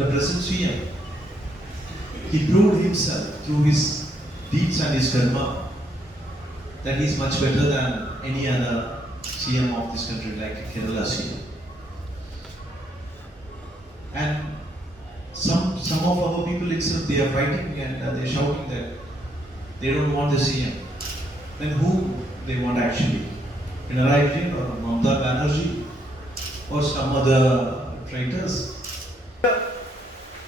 the present CM, he proved himself through his deeds and his karma that he is much better than any other CM of this country, like Kerala CM. And some of our people itself, they are fighting and they are shouting that they don't want the CM. Then who they want actually? Pinarayi or Mamata Banerjee or some other traitors?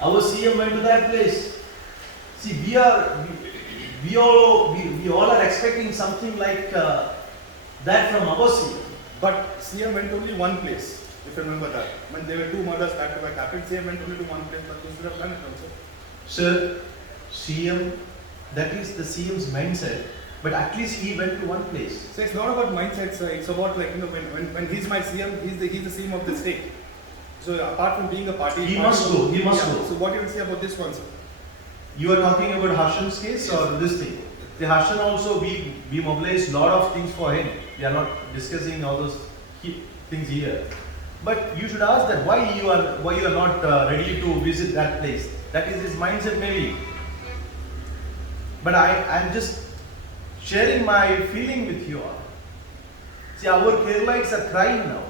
Our CM went to that place. See, we all are expecting something like that from our CM. But CM went only one place, if you remember that. When there were two murders back to back happened, CM went only to one place, but you should have done it also. Sir, CM, that is the CM's mindset. But at least he went to one place. So it's not about mindset, sir. It's about like, when he's my CM, he's the CM of the state. So apart from being a party, He must go. So what do you say about this one, sir? You are talking about Harshan's case or this thing? The Harshan also, we mobilized a lot of things for him. We are not discussing all those things here. But you should ask that why you are not ready to visit that place. That is his mindset maybe. But I'm just sharing my feeling with you all. See, our Keralites are crying now.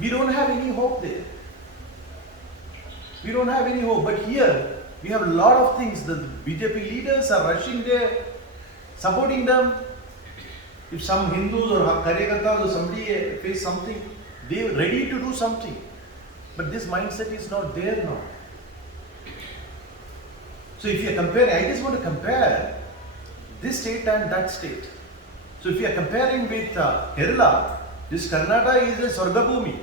We don't have any hope there. We don't have any hope. But here, we have a lot of things. The BJP leaders are rushing there, supporting them. If some Hindus or Karyakartas or somebody face something, they are ready to do something. But this mindset is not there now. So if you are comparing, I just want to compare this state and that state. So if you are comparing with Kerala, this Karnataka is a Swargabhumi.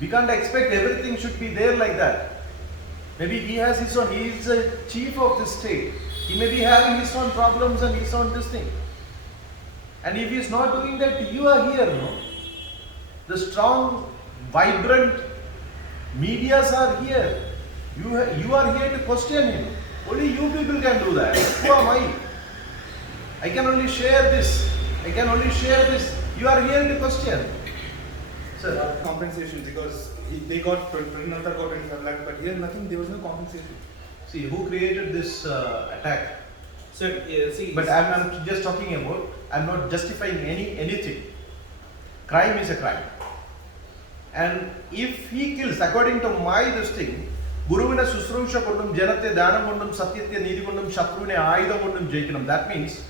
We can't expect everything should be there like that. Maybe he has his own, he is the chief of the state. He may be having his own problems and his own this thing. And if he is not doing that, you are here, no? The strong, vibrant medias are here. You are here to question him. Only you people can do that. Who am I? I can only share this. You are here to question. Sir, Compensation, because they got, Bhadrananda got 25 lakh, but here nothing, there was no compensation. see who created this attack? Sir, see. But I'm just talking about, I'm not justifying anything. Crime is a crime. And if he kills, according to my this thing, Guruvina Susrusha Kondum, Janate Danam Kondum, Satyatya Nidhi Kondum, Shatrune Aida Kondum Jaikanam. That means,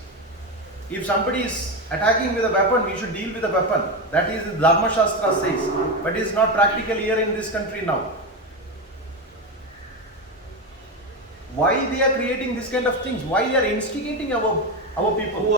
if somebody is attacking with a weapon, we should deal with a weapon. That is the Dharma Shastra says. But it is not practical here in this country now. Why they are creating this kind of things? Why they are instigating our people?